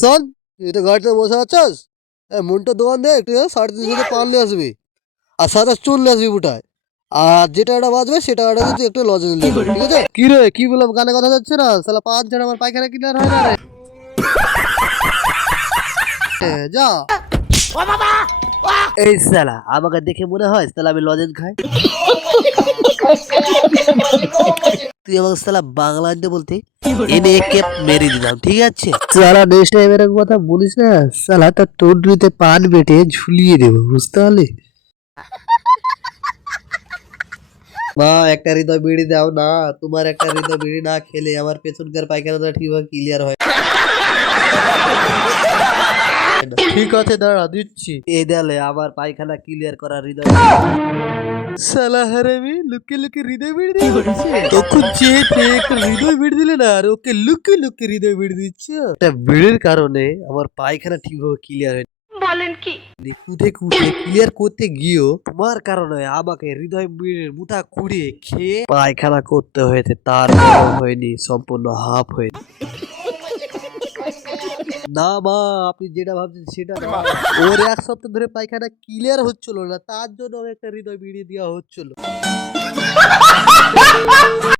শোন তুই তো গাড়িতে বসে আছিস? এ মনটা দোকান দে একটু সাড়ে তিনশোতে পান নিয়ে আসবি। আর সাথে চুন নিয়ে আসবি বুটায় আর যে টাকাটা বাঁচবে সে টাকাটা তুই একটু লজে নিয়ে ঠিক আছে? কি রে কি বললাম গানে কথা যাচ্ছে না? সালা পাঁচ ছাড়া আমার পায়খানা ক্লিয়ার হয় না রে। যা। এই সালা আমাকে দেখে মনে হয় সালা আমি লজেন খাই। তুই আমাকে সালা বাংলা আনতে বলতে? এনে কে মেরে দিলাম, ঠিক আছে সালা নেক্সট টাইম এরকম কথা বলিস না সালা তার টন্ডুতে পান বেটে ঝুলিয়ে দেবো, বুঝতে পারলে মা, একটা হৃদয় বিড়ি দাও না, তোমার একটা হৃদয় বিড়ি না খেলে আমার পেছনকার পায়খানাটা ঠিকভাবে ক্লিয়ার হয়। ঠিক আছে দাঁড়া দিচ্ছি। এই দেয়ালে আবার পায়খানা ক্লিয়ার করার হৃদয়। সালা হারামি লুকে লুকে হৃদয় বিড়ি দিয়ে তখন চেপে একটা হৃদয় বিড়ি দিলে না আর ওকে লুকে লুকে হৃদয় বিড়ি দিচ্ছে। একটা বিড়ির কারণে আমার পায়খানা ঠিকভাবে ক্লিয়ার হয় বলেন কি? কুটে কুটে ক্লিয়ার করতে গিয়েও তোমার কারণে আমাকে হৃদয় বিড়ির মুঠা কুড়িয়ে খেয়ে পায়খানা করতে হয়েছে তার হয়নি সম্পূর্ণ হাফ হয়নি। না মা আপনি যেটা ভাবছেন সেটা ওর এক সপ্তাহ ধরে পায়খানা ক্লিয়ার হচ্ছিল না তার জন্য একটা হৃদয় বিড়ি দেওয়া হচ্ছিল।